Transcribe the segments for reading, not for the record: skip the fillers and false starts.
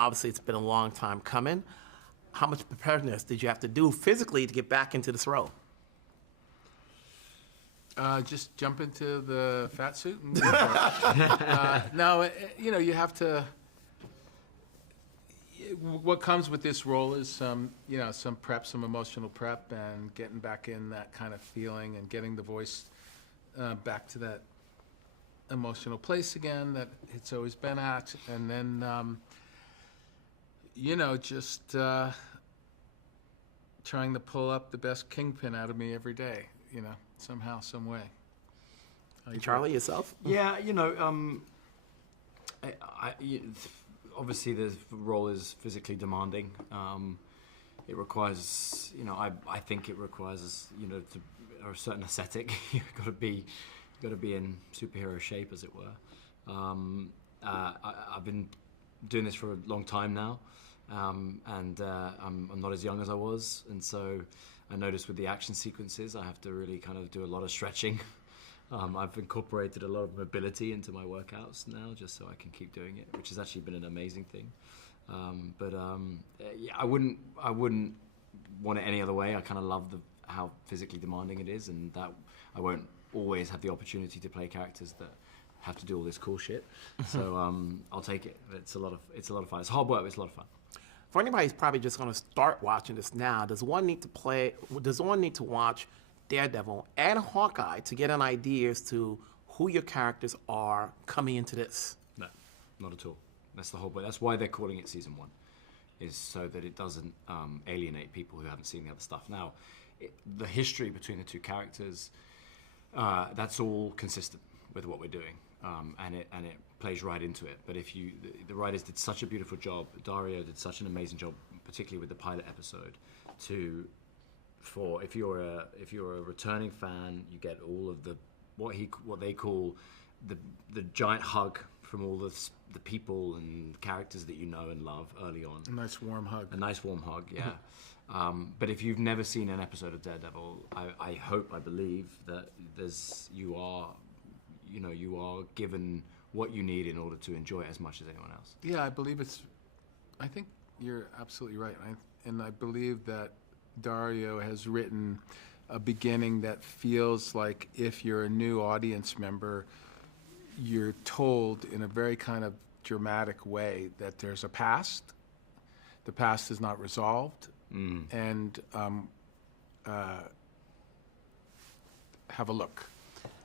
Obviously, it's been a long time coming. How much preparedness did you have to do physically to get back into this role? Just jump into the fat suit and go for it. No, you have to. What comes with this role is some prep, some emotional prep, and getting back in that kind of feeling and getting the voice back to that emotional place again that it's always been at, and then just trying to pull up the best kingpin out of me every day, somehow, some way. Charlie, yourself? Yeah, obviously the role is physically demanding. It requires, I think it requires, a certain aesthetic. You've got to be in superhero shape, as it were. I've been doing this for a long time now, and I'm not as young as I was, and so I noticed with the action sequences, I have to really kind of do a lot of stretching. I've incorporated a lot of mobility into my workouts now, just so I can keep doing it, which has actually been an amazing thing. I wouldn't want it any other way. I kind of love how physically demanding it is, and that I won't always have the opportunity to play characters that have to do all this cool shit. So I'll take it. It's a lot of fun. It's hard work, but it's a lot of fun. For anybody who's probably just going to start watching this now, does one need to watch Daredevil and Hawkeye to get an idea as to who your characters are coming into this? No, not at all. That's the whole point. That's why they're calling it Season 1, is so that it doesn't alienate people who haven't seen the other stuff. Now, the history between the two characters, that's all consistent with what we're doing, and it plays right into it. But the writers did such a beautiful job. Dario did such an amazing job, particularly with the pilot episode, if you're a returning fan, you get all of what they call the giant hug from all the people and characters that you know and love early on. A nice warm hug. A nice warm hug, yeah. But if you've never seen an episode of Daredevil, I believe that you are given what you need in order to enjoy it as much as anyone else. Yeah, I think you're absolutely right. And I believe that Dario has written a beginning that feels like if you're a new audience member, you're told in a very kind of dramatic way that there's a past. The past is not resolved. And have a look.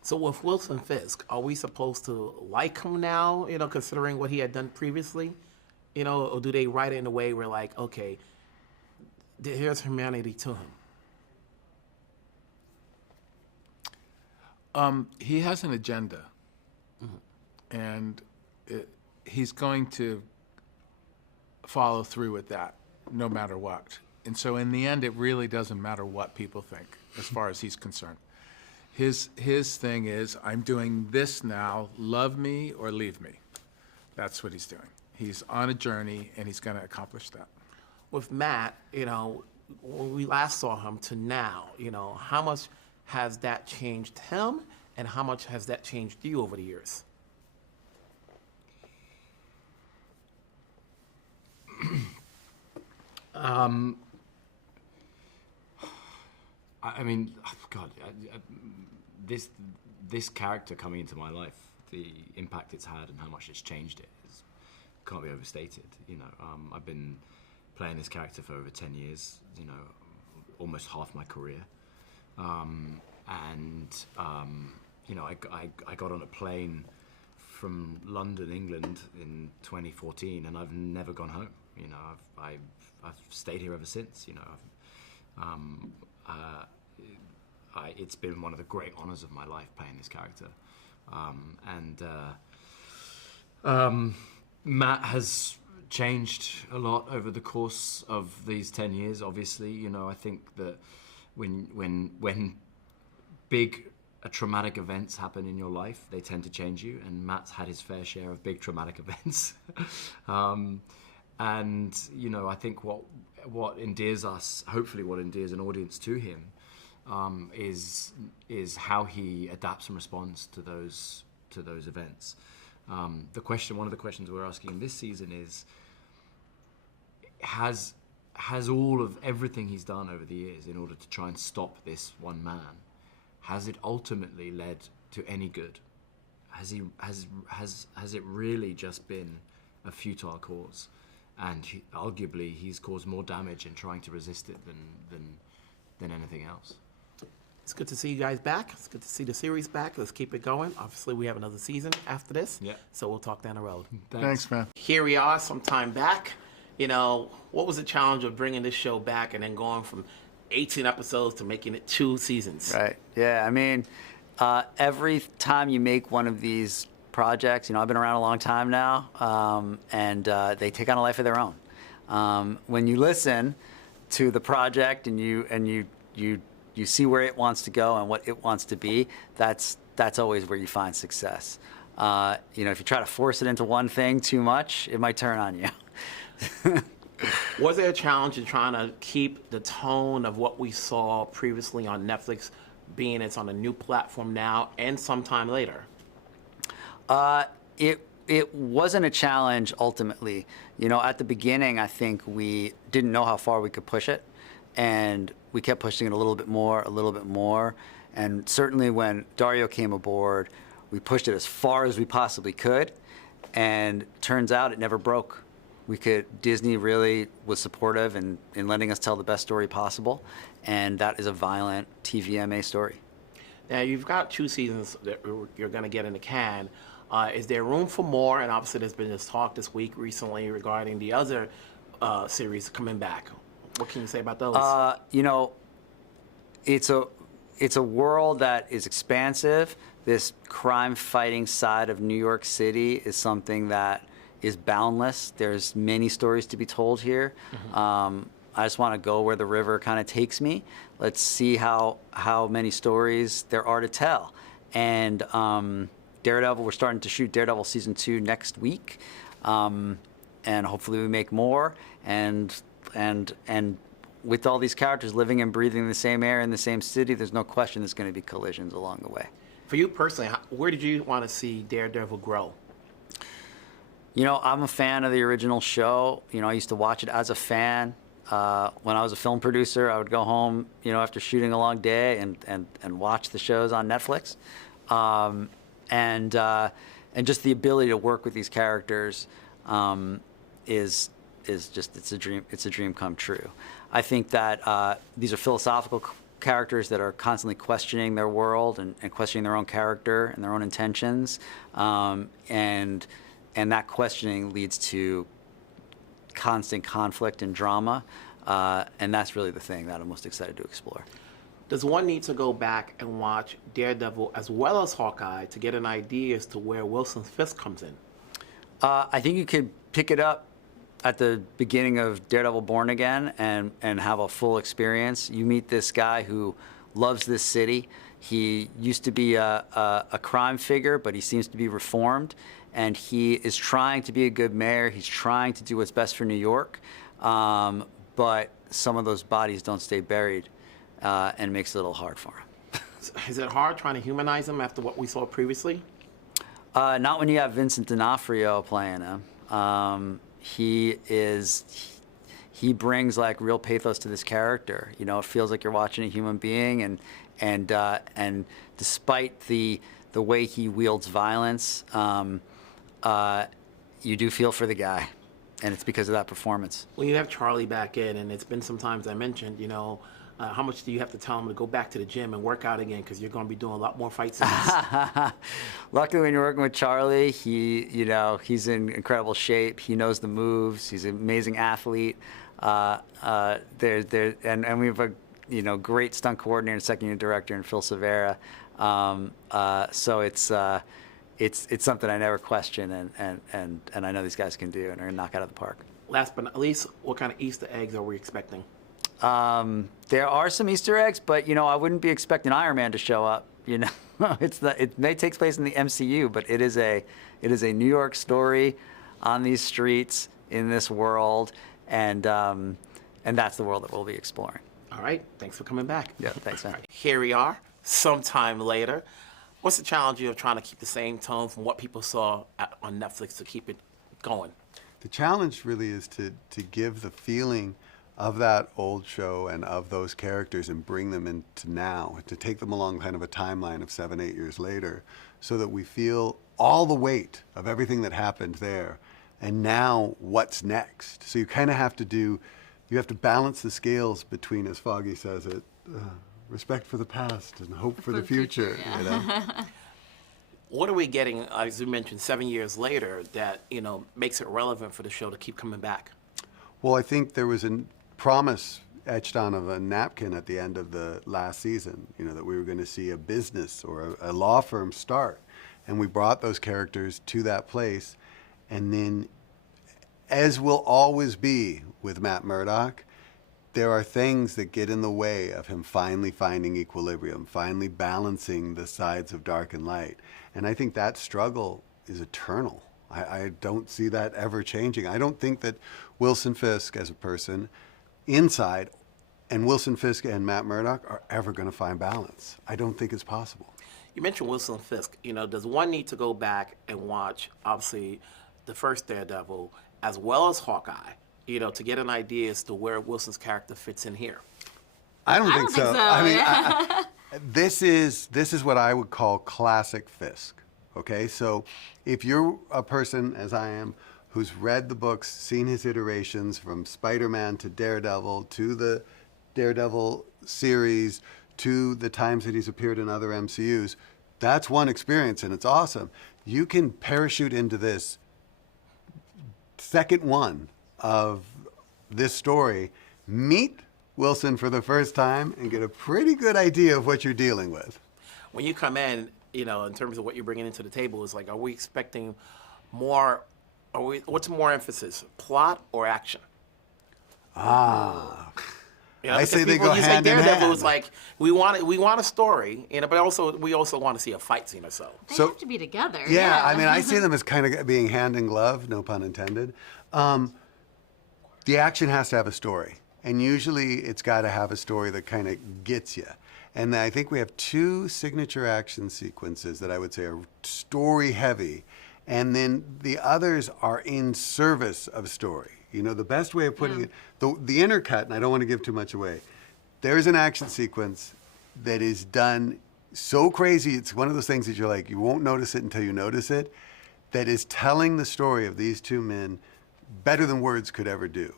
So with Wilson Fisk, are we supposed to like him now, considering what he had done previously? Or do they write it in a way where like, okay, here's humanity to him? He has an agenda, and he's going to follow through with that no matter what. And so in the end, it really doesn't matter what people think as far as he's concerned. His thing is, I'm doing this now, love me or leave me. That's what he's doing. He's on a journey, and he's going to accomplish that. With Matt, when we last saw him to now, how much has that changed him, and how much has that changed you over the years? I mean, God, this character coming into my life, the impact it's had and how much it's changed it can't be overstated. I've been playing this character for over 10 years, almost half my career. I got on a plane from London, England in 2014, and I've never gone home. I've stayed here ever since. It's been one of the great honors of my life playing this character. Matt has changed a lot over the course of these 10 years, obviously. I think that when big traumatic events happen in your life, they tend to change you, and Matt's had his fair share of big traumatic events. I think what endears us, hopefully what endears an audience to him, is how he adapts and responds to those events. One of the questions we're asking this season is, has all of everything he's done over the years in order to try and stop this one man, has it ultimately led to any good? Has it really just been a futile cause? And arguably he's caused more damage in trying to resist it than anything else. It's good to see you guys back. It's good to see the series back. Let's keep it going. Obviously, we have another season after this. Yeah. So we'll talk down the road. Thanks, man. Here we are, some time back. You know, what was the challenge of bringing this show back and then going from 18 episodes to making it 2 seasons? Right. Yeah. I mean, every time you make one of these projects, I've been around a long time now, and they take on a life of their own. When you listen to the project and you see where it wants to go and what it wants to be, that's always where you find success. If you try to force it into one thing too much, it might turn on you. Was there a challenge in trying to keep the tone of what we saw previously on Netflix, being it's on a new platform now and sometime later? It wasn't a challenge ultimately. At the beginning, I think we didn't know how far we could push it, and we kept pushing it a little bit more. And certainly when Dario came aboard, we pushed it as far as we possibly could, and turns out it never broke. Disney really was supportive in letting us tell the best story possible, and that is a violent TVMA story. Now, you've got 2 seasons that you're going to get in the can. Is there room for more? And obviously, there's been this talk this week recently regarding the other series coming back. What can you say about those? It's a world that is expansive. This crime-fighting side of New York City is something that is boundless. There's many stories to be told here. Mm-hmm. I just want to go where the river kind of takes me. Let's see how many stories there are to tell. And Daredevil, we're starting to shoot Daredevil season 2 next week, and hopefully we make more. And with all these characters living and breathing in the same air in the same city, there's no question there's going to be collisions along the way. For you personally, where did you want to see Daredevil grow? I'm a fan of the original show. I used to watch it as a fan. When I was a film producer, I would go home, after shooting a long day and watch the shows on Netflix. And just the ability to work with these characters is just it's a dream come true. I think that these are philosophical characters that are constantly questioning their world and questioning their own character and their own intentions, and that questioning leads to constant conflict and drama, and that's really the thing that I'm most excited to explore. Does one need to go back and watch Daredevil as well as Hawkeye to get an idea as to where Wilson Fisk comes in? I think you could pick it up at the beginning of Daredevil Born Again and have a full experience. You meet this guy who loves this city. He used to be a crime figure, but he seems to be reformed, and he is trying to be a good mayor. He's trying to do what's best for New York, but some of those bodies don't stay buried, and it makes it a little hard for him. Is it hard trying to humanize him after what we saw previously? Not when you have Vincent D'Onofrio playing him. He brings like real pathos to this character. It feels like you're watching a human being, and despite the way he wields violence, you do feel for the guy, and it's because of that performance. When you have Charlie back in, and it's been some times I mentioned, how much do you have to tell him to go back to the gym and work out again, because you're going to be doing a lot more fight scenes? Luckily, when you're working with Charlie, he's in incredible shape. He knows the moves. He's an amazing athlete. And we have a great stunt coordinator and second unit director in Phil Severa. So it's something I never question, and I know these guys can do, and are gonna knock it out of the park. Last but not least, what kind of Easter eggs are we expecting? There are some Easter eggs, but I wouldn't be expecting Iron Man to show up. It may take place in the MCU, but it is a New York story on these streets in this world, and that's the world that we'll be exploring. All right, thanks for coming back. Yeah, thanks, man. Right, here we are, sometime later. What's the challenge of trying to keep the same tone from what people saw on Netflix to keep it going? The challenge really is to give the feeling of that old show and of those characters and bring them into now, to take them along kind of a timeline of 7, 8 years later, so that we feel all the weight of everything that happened there. And now what's next? So you kind of have to balance the scales between, as Foggy says it, respect for the past and hope for the future. Yeah. You know? What are we getting, as you mentioned, 7 years later that, makes it relevant for the show to keep coming back? Well, I think there was a promise etched on of a napkin at the end of the last season, that we were going to see a business or a law firm start. And we brought those characters to that place. And then, as will always be with Matt Murdock, there are things that get in the way of him finally finding equilibrium, finally balancing the sides of dark and light. And I think that struggle is eternal. I don't see that ever changing. I don't think that Wilson Fisk as a person inside and Wilson Fisk and Matt Murdock are ever going to find balance. I don't think it's possible. You mentioned Wilson Fisk. Does one need to go back and watch, obviously, the first Daredevil as well as Hawkeye, to get an idea as to where Wilson's character fits in here? I don't think so. I mean, yeah. this is what I would call classic Fisk. Okay, so if you're a person, as I am, who's read the books, seen his iterations from Spider-Man to Daredevil to the Daredevil series to the times that he's appeared in other MCUs, that's one experience and it's awesome. You can parachute into this second one of this story, meet Wilson for the first time, and get a pretty good idea of what you're dealing with. When you come in, in terms of what you're bringing into the table, it's like, are we expecting more? What's more emphasis, plot or action? I Because say they people go use, hand in Daredevil hand. is like, we want a story, but we also want to see a fight scene or so. They So- have to be together. Yeah, I mean, I see them as kind of being hand in glove, no pun intended. The action has to have a story, and usually it's got to have a story that kind of gets you. And I think we have 2 signature action sequences that I would say are story heavy, and then the others are in service of story. The best way of putting it, the intercut, and I don't want to give too much away, there's an action sequence that is done so crazy, it's one of those things that you're like, you won't notice it until you notice it, that is telling the story of these 2 men better than words could ever do.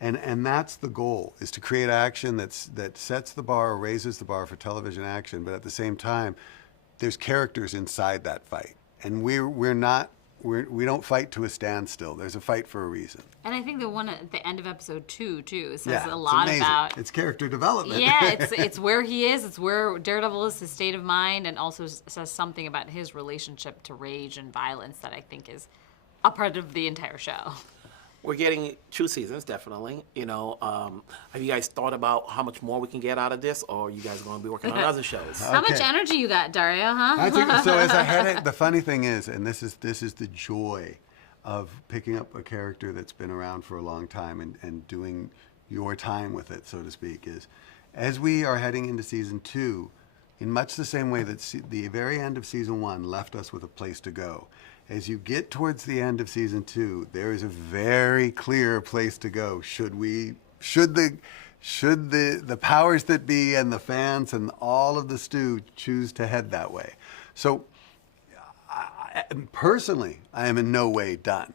And that's the goal, is to create action that sets the bar, raises the bar for television action, but at the same time, there's characters inside that fight. And we don't fight to a standstill. There's a fight for a reason. And I think the one at the end of episode 2 too says Yeah, a it's lot amazing. about. It's character development. Yeah, it's where he is. It's where Daredevil is, his state of mind, and also says something about his relationship to rage and violence that I think is a part of the entire show. We're getting 2 seasons, definitely. Have you guys thought about how much more we can get out of this, or are you guys going to be working on other shows? How much Okay. energy you got, Dario? Huh? So as I had it, the funny thing is, and this is the joy of picking up a character that's been around for a long time and doing your time with it, so to speak, is as we are heading into season 2, in much the same way that the very end of season 1 left us with a place to go. As you get towards the end of season 2, there is a very clear place to go. Should the powers that be and the fans and all of the stew choose to head that way? So, personally, I am in no way done.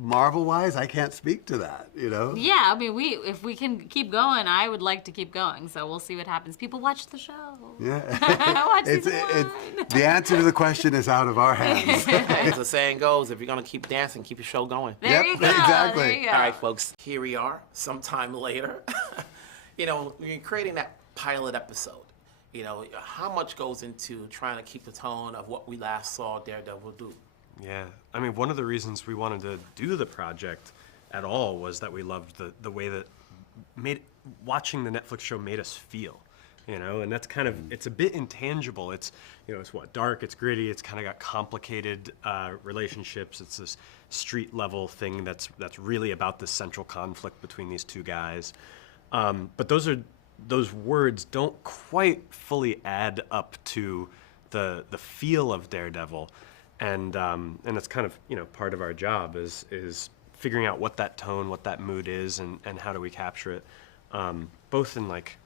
Marvel-wise, I can't speak to that. Yeah, I mean, if we can keep going, I would like to keep going. So we'll see what happens. People watch the show. Yeah. Watch season 1. The answer to the question is out of our hands. As the saying goes, if you're going to keep dancing, keep your show going. There Yep, you go. exactly. There you go. All right, folks, here we are, sometime later. You're creating that pilot episode. How much goes into trying to keep the tone of what we last saw Daredevil do? Yeah, I mean, one of the reasons we wanted to do the project at all was that we loved the way that watching the Netflix show made us feel, and that's kind of, it's a bit intangible. It's, it's dark, it's gritty, it's kind of got complicated relationships. It's this street level thing that's really about the central conflict between these 2 guys. But those words don't quite fully add up to the feel of Daredevil. and it's kind of part of our job is figuring out what that tone, what that mood is, and how do we capture it, both in like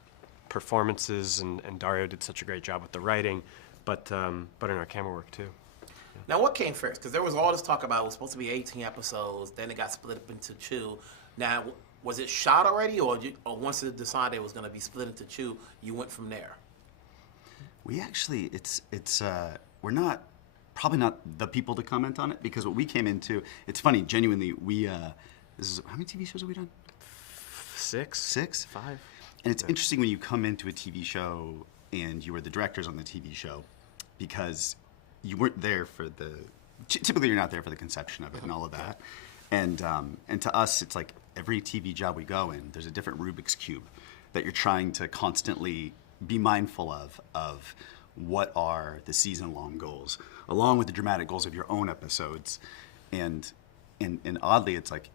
performances, and Dario did such a great job with the writing, but in our camera work too. Now, what came first? Because there was all this talk about it was supposed to be 18 episodes, then it got split up into 2. Now, was it shot already, or once it decided it was going to be split into 2, you went from there? We actually, we're probably not the people to comment on it, because what we came into, it's funny, genuinely, how many TV shows have we done? 6? 6? 5. And it's interesting when you come into a TV show and you were the directors on the TV show, because you weren't there for typically you're not there for the conception of it and all of that. And to us, it's like every TV job we go in, there's a different Rubik's Cube that you're trying to constantly be mindful of what are the season-long goals, along with the dramatic goals of your own episodes. And oddly, it's like,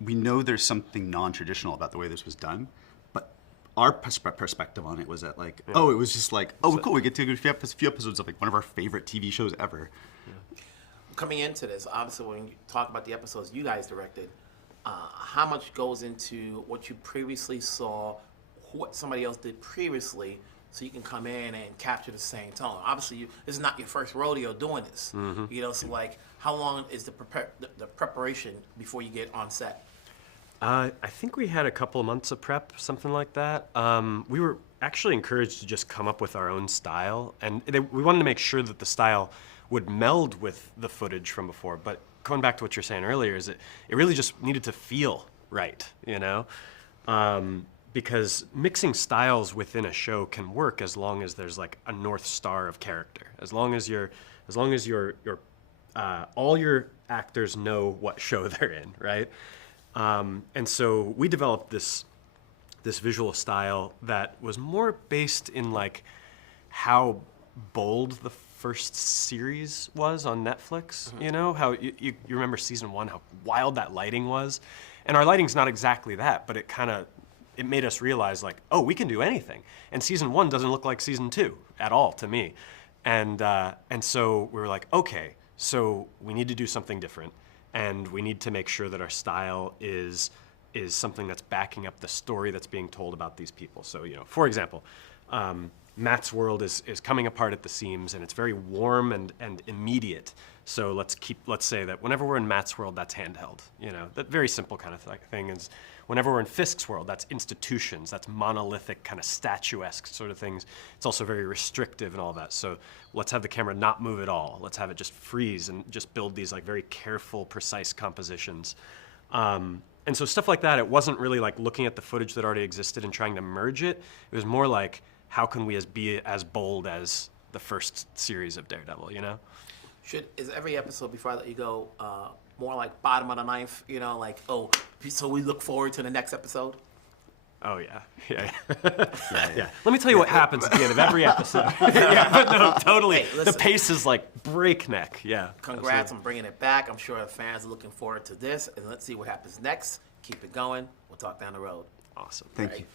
we know there's something non-traditional about the way this was done, but our perspective on it was that like, it was just like, cool, we get to do a few episodes of like one of our favorite TV shows ever. Yeah. Coming into this, obviously, when you talk about the episodes you guys directed, how much goes into what you previously saw, what somebody else did previously, so you can come in and capture the same tone? Obviously, this is not your first rodeo doing this. Mm-hmm. So like, how long is the preparation before you get on set? I think we had a couple of months of prep, something like that. We were actually encouraged to just come up with our own style, and we wanted to make sure that the style would meld with the footage from before. But going back to what you're saying earlier, is it really just needed to feel right, because mixing styles within a show can work as long as there's like a North Star of character. As long as all your actors know what show they're in, right? And so we developed this visual style that was more based in like how bold the first series was on Netflix. Mm-hmm. How you remember season 1, how wild that lighting was, and our lighting's not exactly that, but it made us realize like, oh, we can do anything. And season 1 doesn't look like season 2 at all to me, and so we were like, okay, so we need to do something different. And we need to make sure that our style is something that's backing up the story that's being told about these people. So, for example, Matt's world is coming apart at the seams, and it's very warm and immediate. So let's say that whenever we're in Matt's world, that's handheld. That very simple kind of thing is whenever we're in Fisk's world, that's institutions, that's monolithic kind of statuesque sort of things. It's also very restrictive and all that. So let's have the camera not move at all. Let's have it just freeze and just build these like very careful, precise compositions. And so stuff like that, it wasn't really like looking at the footage that already existed and trying to merge it. It was more like, how can we be as bold as the first series of Daredevil, Is every episode, before I let you go, more like bottom of the ninth, like, so we look forward to the next episode? Oh, yeah. Yeah. Let me tell you what happens at the end of every episode. But no, totally. Hey, listen, the pace is like breakneck. Yeah. Congrats on bringing it back. I'm sure the fans are looking forward to this, and let's see what happens next. Keep it going. We'll talk down the road. Awesome. Thank you.